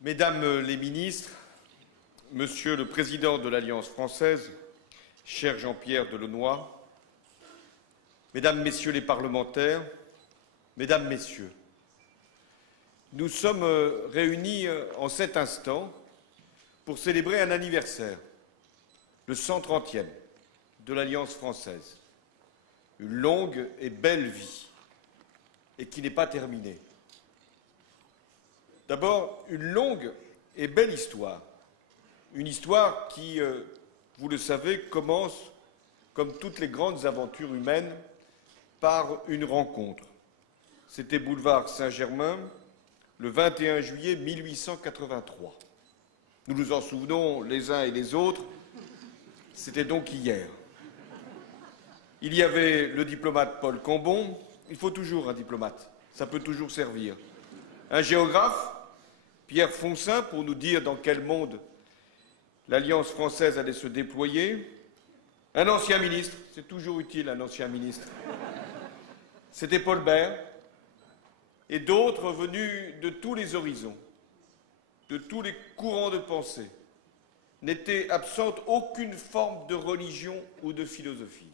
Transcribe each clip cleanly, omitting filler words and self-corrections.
Mesdames les ministres, Monsieur le Président de l'Alliance française, cher Jean-Pierre Delanoë, Mesdames, Messieurs les parlementaires, Mesdames, Messieurs, nous sommes réunis en cet instant pour célébrer un anniversaire, le 130e de l'Alliance française, une longue et belle vie, et qui n'est pas terminée. D'abord, une longue et belle histoire, une histoire qui, vous le savez, commence, comme toutes les grandes aventures humaines, par une rencontre. C'était boulevard Saint-Germain, le 21 juillet 1883. Nous nous en souvenons les uns et les autres, c'était donc hier. Il y avait le diplomate Paul Cambon, il faut toujours un diplomate, ça peut toujours servir. Un géographe, Pierre Foncin, pour nous dire dans quel monde l'Alliance française allait se déployer. Un ancien ministre, c'est toujours utile un ancien ministre. C'était Paul Bert, et d'autres venus de tous les horizons, de tous les courants de pensée. N'était absente aucune forme de religion ou de philosophie.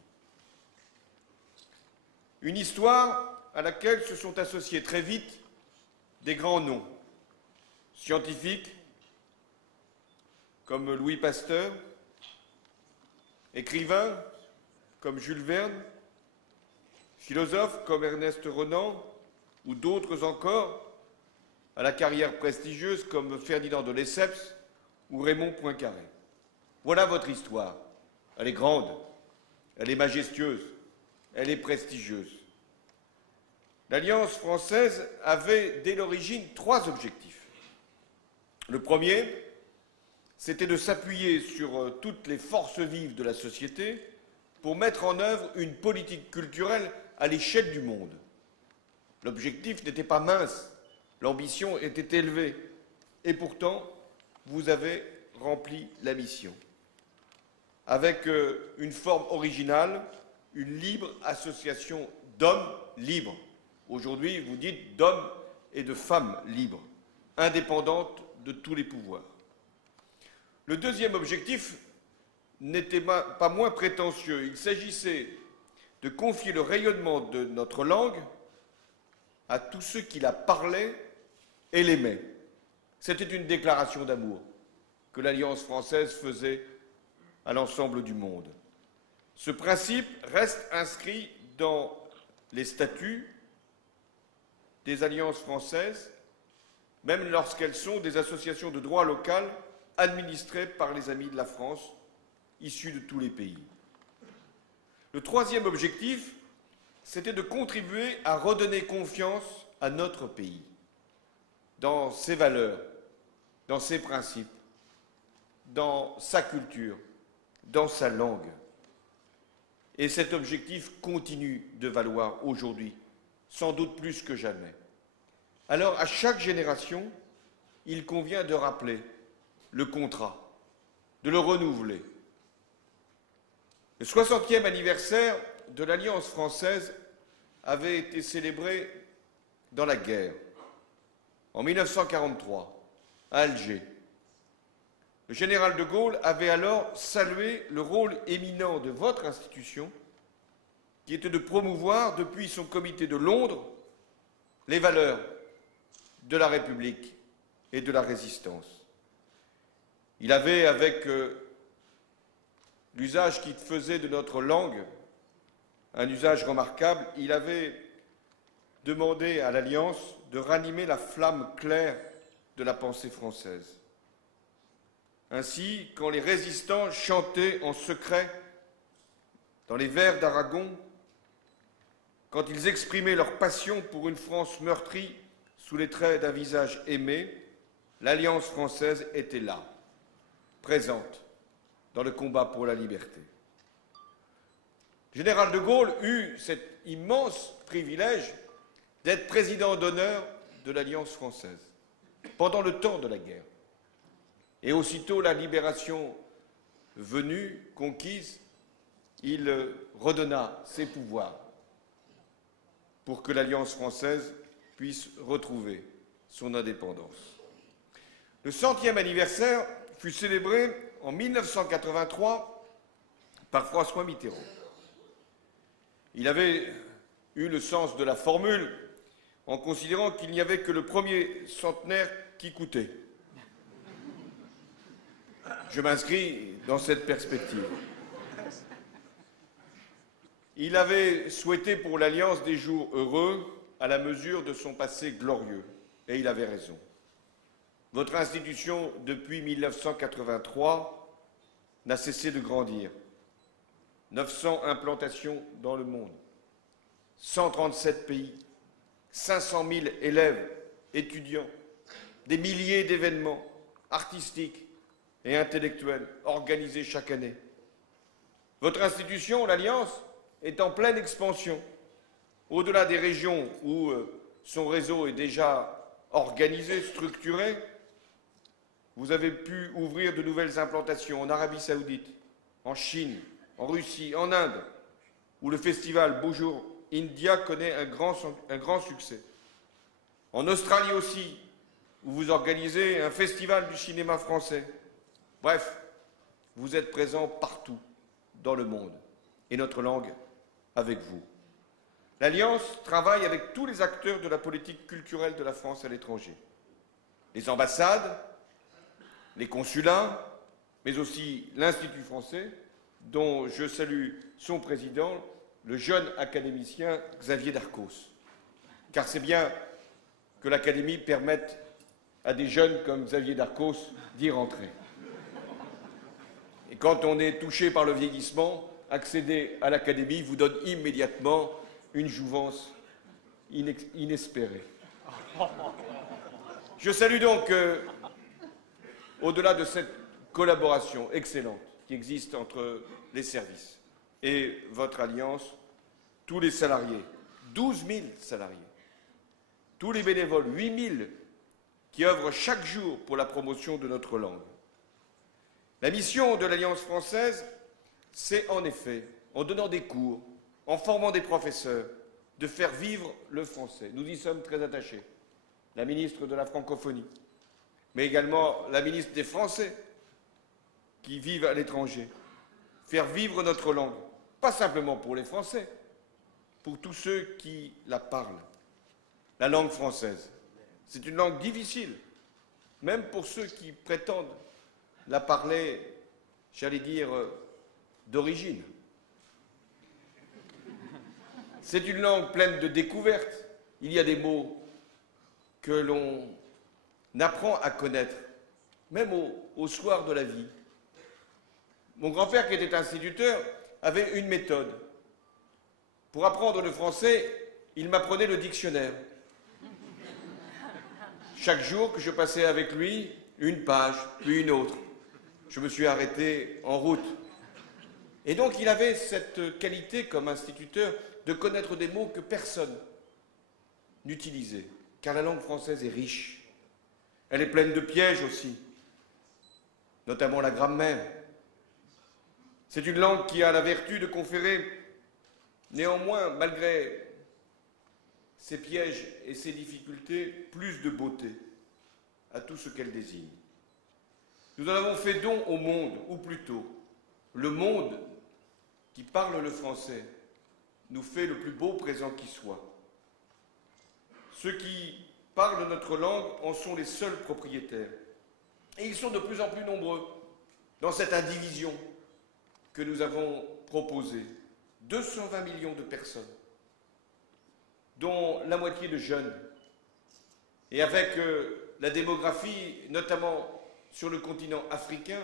Une histoire à laquelle se sont associés très vite des grands noms, scientifiques comme Louis Pasteur, écrivains comme Jules Verne, philosophes comme Ernest Renan ou d'autres encore à la carrière prestigieuse comme Ferdinand de Lesseps ou Raymond Poincaré. Voilà votre histoire. Elle est grande, elle est majestueuse, elle est prestigieuse. L'Alliance française avait dès l'origine trois objectifs. Le premier, c'était de s'appuyer sur toutes les forces vives de la société pour mettre en œuvre une politique culturelle à l'échelle du monde. L'objectif n'était pas mince, l'ambition était élevée, et pourtant, vous avez rempli la mission. Avec une forme originale, une libre association d'hommes libres. Aujourd'hui, vous dites d'hommes et de femmes libres, indépendantes de tous les pouvoirs. Le deuxième objectif n'était pas moins prétentieux. Il s'agissait de confier le rayonnement de notre langue à tous ceux qui la parlaient et l'aimaient. C'était une déclaration d'amour que l'Alliance française faisait à l'ensemble du monde. Ce principe reste inscrit dans les statuts des alliances françaises, même lorsqu'elles sont des associations de droit local administrées par les amis de la France, issus de tous les pays. Le troisième objectif, c'était de contribuer à redonner confiance à notre pays, dans ses valeurs, dans ses principes, dans sa culture, dans sa langue. Et cet objectif continue de valoir aujourd'hui, sans doute plus que jamais. Alors, à chaque génération, il convient de rappeler le contrat, de le renouveler. Le 60e anniversaire de l'Alliance française avait été célébré dans la guerre, en 1943, à Alger. Le général de Gaulle avait alors salué le rôle éminent de votre institution, qui était de promouvoir, depuis son comité de Londres, les valeurs de la République et de la résistance. Il avait, avec l'usage qu'il faisait de notre langue, un usage remarquable, il avait demandé à l'Alliance de ranimer la flamme claire de la pensée française. Ainsi, quand les résistants chantaient en secret dans les vers d'Aragon, quand ils exprimaient leur passion pour une France meurtrie sous les traits d'un visage aimé, l'Alliance française était là, présente dans le combat pour la liberté. Le général de Gaulle eut cet immense privilège d'être président d'honneur de l'Alliance française pendant le temps de la guerre. Et aussitôt la libération venue, conquise, il redonna ses pouvoirs pour que l'Alliance française puisse retrouver son indépendance. Le 100e anniversaire fut célébré en 1983 par François Mitterrand. Il avait eu le sens de la formule en considérant qu'il n'y avait que le premier centenaire qui coûtait. Je m'inscris dans cette perspective. Il avait souhaité pour l'Alliance des jours heureux à la mesure de son passé glorieux, et il avait raison. Votre institution, depuis 1983, n'a cessé de grandir. 900 implantations dans le monde, 137 pays, 500 000 élèves, étudiants, des milliers d'événements artistiques et intellectuels organisés chaque année. Votre institution, l'Alliance, est en pleine expansion. Au-delà des régions où son réseau est déjà organisé, structuré, vous avez pu ouvrir de nouvelles implantations en Arabie Saoudite, en Chine, en Russie, en Inde, où le festival Bonjour India connaît un grand succès. En Australie aussi, où vous organisez un festival du cinéma français. Bref, vous êtes présents partout dans le monde, et notre langue avec vous. L'Alliance travaille avec tous les acteurs de la politique culturelle de la France à l'étranger. Les ambassades, les consulats, mais aussi l'Institut français, dont je salue son président, le jeune académicien Xavier Darcos. Car c'est bien que l'Académie permette à des jeunes comme Xavier Darcos d'y rentrer. Et quand on est touché par le vieillissement, accéder à l'Académie vous donne immédiatement une jouvence inespérée. Je salue donc, au-delà de cette collaboration excellente qui existe entre les services et votre Alliance, tous les salariés, 12 000 salariés, tous les bénévoles, 8 000 qui œuvrent chaque jour pour la promotion de notre langue. La mission de l'Alliance française, c'est en effet, en donnant des cours, en formant des professeurs, de faire vivre le français. Nous y sommes très attachés. La ministre de la Francophonie, mais également la ministre des Français qui vivent à l'étranger. Faire vivre notre langue, pas simplement pour les Français, pour tous ceux qui la parlent. La langue française, c'est une langue difficile, même pour ceux qui prétendent la parler, j'allais dire, d'origine. C'est une langue pleine de découvertes. Il y a des mots que l'on apprend à connaître, même au soir de la vie. Mon grand-père, qui était instituteur, avait une méthode. Pour apprendre le français, il m'apprenait le dictionnaire. Chaque jour que je passais avec lui, une page, puis une autre. Je me suis arrêté en route. Et donc il avait cette qualité comme instituteur de connaître des mots que personne n'utilisait, car la langue française est riche. Elle est pleine de pièges aussi, notamment la grammaire. C'est une langue qui a la vertu de conférer, néanmoins, malgré ses pièges et ses difficultés, plus de beauté à tout ce qu'elle désigne. Nous en avons fait don au monde, ou plutôt, le monde qui parle le français nous fait le plus beau présent qui soit. Ceux qui parlent notre langue en sont les seuls propriétaires. Et ils sont de plus en plus nombreux dans cette indivision que nous avons proposée. 220 millions de personnes, dont la moitié de jeunes. Et avec la démographie, notamment sur le continent africain,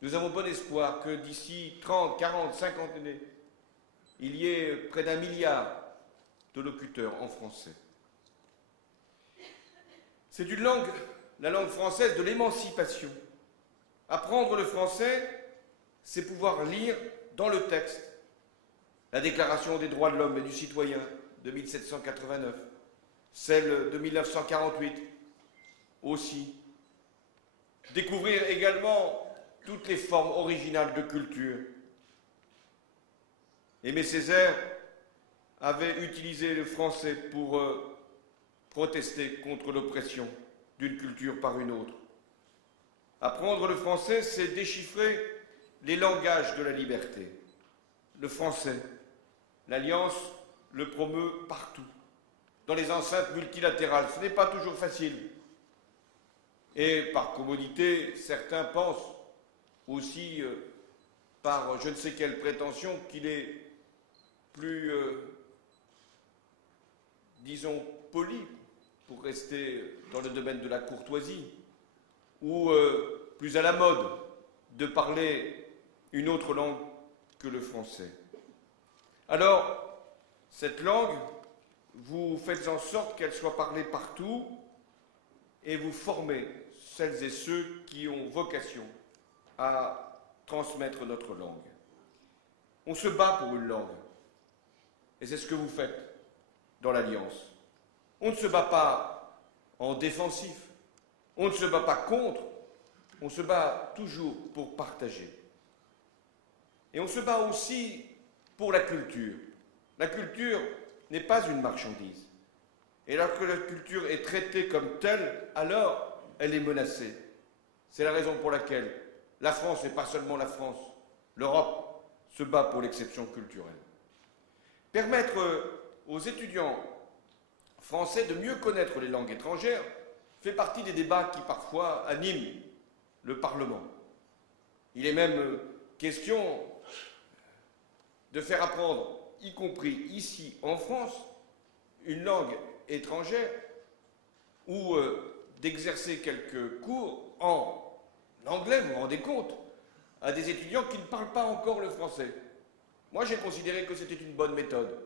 nous avons bon espoir que d'ici 30, 40, 50 années, il y ait près d'1 milliard de locuteurs en français. C'est une langue, la langue française, de l'émancipation. Apprendre le français, c'est pouvoir lire dans le texte la Déclaration des droits de l'homme et du citoyen de 1789, celle de 1948 aussi. Découvrir également toutes les formes originales de culture. Aimé Césaire avait utilisé le français pour protester contre l'oppression d'une culture par une autre. Apprendre le français, c'est déchiffrer les langages de la liberté. Le français, l'Alliance le promeut partout, dans les enceintes multilatérales. Ce n'est pas toujours facile. Et par commodité, certains pensent aussi, par je ne sais quelle prétention, qu'il est plus, disons, poli, pour rester dans le domaine de la courtoisie, ou plus à la mode de parler une autre langue que le français. Alors, cette langue, vous faites en sorte qu'elle soit parlée partout et vous formez celles et ceux qui ont vocation à transmettre notre langue. On se bat pour une langue, et c'est ce que vous faites dans l'Alliance. On ne se bat pas en défensif, on ne se bat pas contre, on se bat toujours pour partager. Et on se bat aussi pour la culture. La culture n'est pas une marchandise. Et lorsque la culture est traitée comme telle, alors elle est menacée. C'est la raison pour laquelle la France, et pas seulement la France, l'Europe se bat pour l'exception culturelle. Permettre aux étudiants français de mieux connaître les langues étrangères fait partie des débats qui parfois animent le Parlement. Il est même question de faire apprendre, y compris ici en France, une langue étrangère ou d'exercer quelques cours en anglais, vous vous rendez compte, à des étudiants qui ne parlent pas encore le français. Moi, j'ai considéré que c'était une bonne méthode.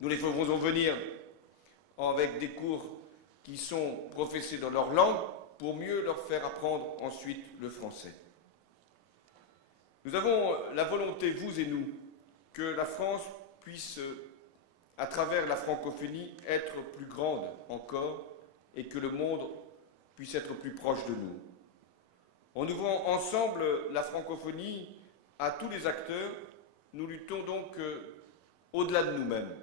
Nous les faisons venir avec des cours qui sont professés dans leur langue pour mieux leur faire apprendre ensuite le français. Nous avons la volonté, vous et nous, que la France puisse, à travers la francophonie, être plus grande encore et que le monde puisse être plus proche de nous. En ouvrant ensemble la francophonie à tous les acteurs, nous luttons donc au-delà de nous-mêmes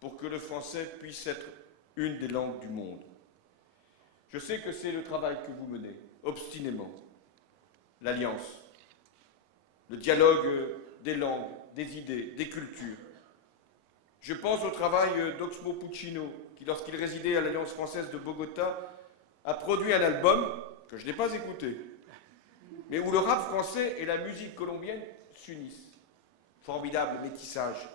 pour que le français puisse être une des langues du monde. Je sais que c'est le travail que vous menez, obstinément. L'alliance, le dialogue des langues, des idées, des cultures. Je pense au travail d'Oxmo Puccino, qui, lorsqu'il résidait à l'Alliance française de Bogota, a produit un album que je n'ai pas écouté, mais où le rap français et la musique colombienne s'unissent. Formidable métissage.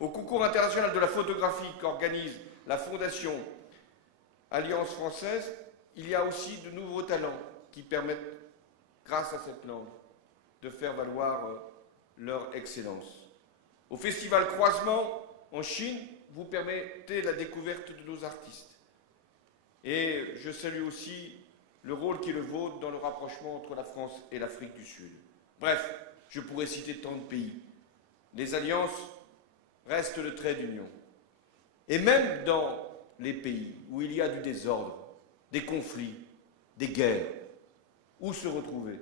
Au concours international de la photographie qu'organise la Fondation Alliance française, il y a aussi de nouveaux talents qui permettent, grâce à cette langue, de faire valoir leur excellence. Au Festival Croisement, en Chine, vous permettez la découverte de nos artistes. Et je salue aussi le rôle qui est le vôtre dans le rapprochement entre la France et l'Afrique du Sud. Bref, je pourrais citer tant de pays. Les alliances restent le trait d'union. Et même dans les pays où il y a du désordre, des conflits, des guerres, où se retrouver,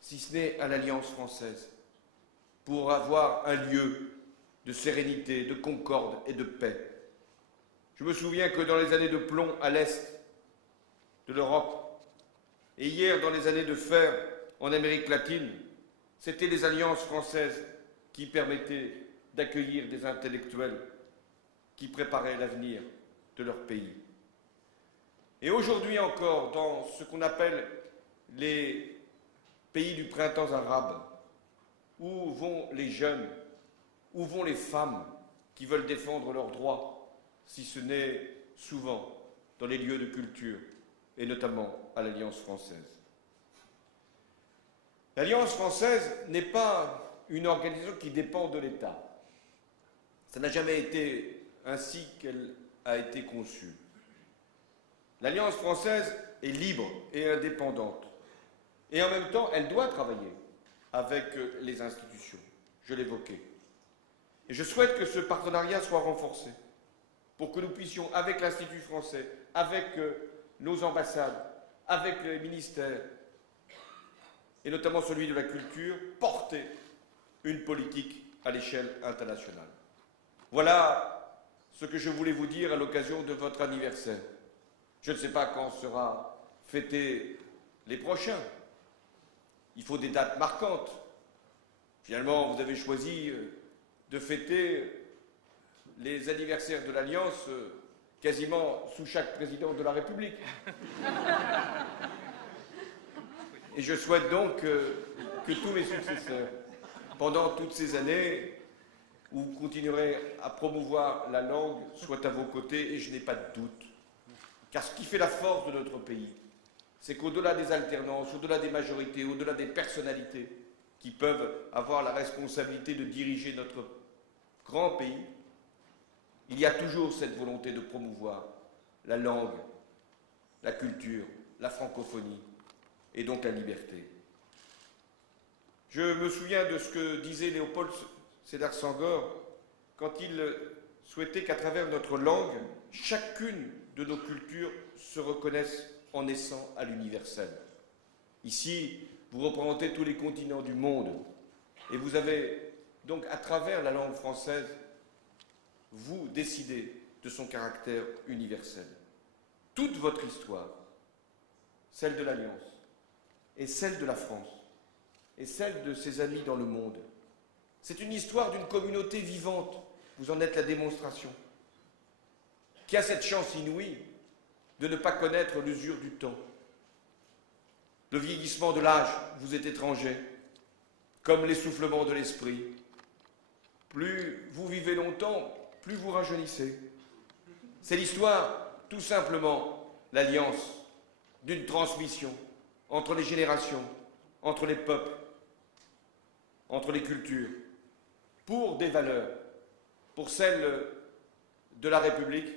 si ce n'est à l'Alliance française, pour avoir un lieu de sérénité, de concorde et de paix. Je me souviens que dans les années de plomb à l'est de l'Europe, et hier dans les années de fer en Amérique latine, c'était les alliances françaises qui permettaient d'accueillir des intellectuels qui préparaient l'avenir de leur pays. Et aujourd'hui encore, dans ce qu'on appelle les pays du printemps arabe, où vont les jeunes, où vont les femmes qui veulent défendre leurs droits, si ce n'est souvent dans les lieux de culture, et notamment à l'Alliance française. L'Alliance française n'est pas une organisation qui dépend de l'État. Ça n'a jamais été ainsi qu'elle a été conçue. L'Alliance française est libre et indépendante. Et en même temps, elle doit travailler avec les institutions. Je l'évoquais. Et je souhaite que ce partenariat soit renforcé pour que nous puissions, avec l'Institut français, avec nos ambassades, avec les ministères, et notamment celui de la culture, porter une politique à l'échelle internationale. Voilà ce que je voulais vous dire à l'occasion de votre anniversaire. Je ne sais pas quand sera fêté les prochains. Il faut des dates marquantes. Finalement, vous avez choisi de fêter les anniversaires de l'Alliance quasiment sous chaque président de la République. Et je souhaite donc que tous mes successeurs, pendant toutes ces années où vous continuerez à promouvoir la langue, soient à vos côtés, et je n'ai pas de doute. Car ce qui fait la force de notre pays, c'est qu'au-delà des alternances, au-delà des majorités, au-delà des personnalités qui peuvent avoir la responsabilité de diriger notre grand pays, il y a toujours cette volonté de promouvoir la langue, la culture, la francophonie et donc la liberté. Je me souviens de ce que disait Léopold Sédar Senghor quand il souhaitait qu'à travers notre langue, chacune de nos cultures se reconnaisse en naissant à l'universel. Ici, vous représentez tous les continents du monde et vous avez donc, à travers la langue française, vous décidez de son caractère universel. Toute votre histoire, celle de l'Alliance, et celle de la France, et celle de ses amis dans le monde, c'est une histoire d'une communauté vivante, vous en êtes la démonstration, qui a cette chance inouïe de ne pas connaître l'usure du temps. Le vieillissement de l'âge vous est étranger, comme l'essoufflement de l'esprit. Plus vous vivez longtemps, plus vous rajeunissez. C'est l'histoire, tout simplement, l'alliance d'une transmission entre les générations, entre les peuples, entre les cultures, pour des valeurs, pour celles de la République.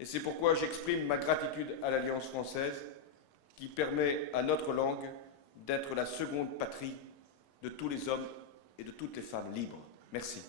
Et c'est pourquoi j'exprime ma gratitude à l'Alliance française qui permet à notre langue d'être la seconde patrie de tous les hommes et de toutes les femmes libres. Merci.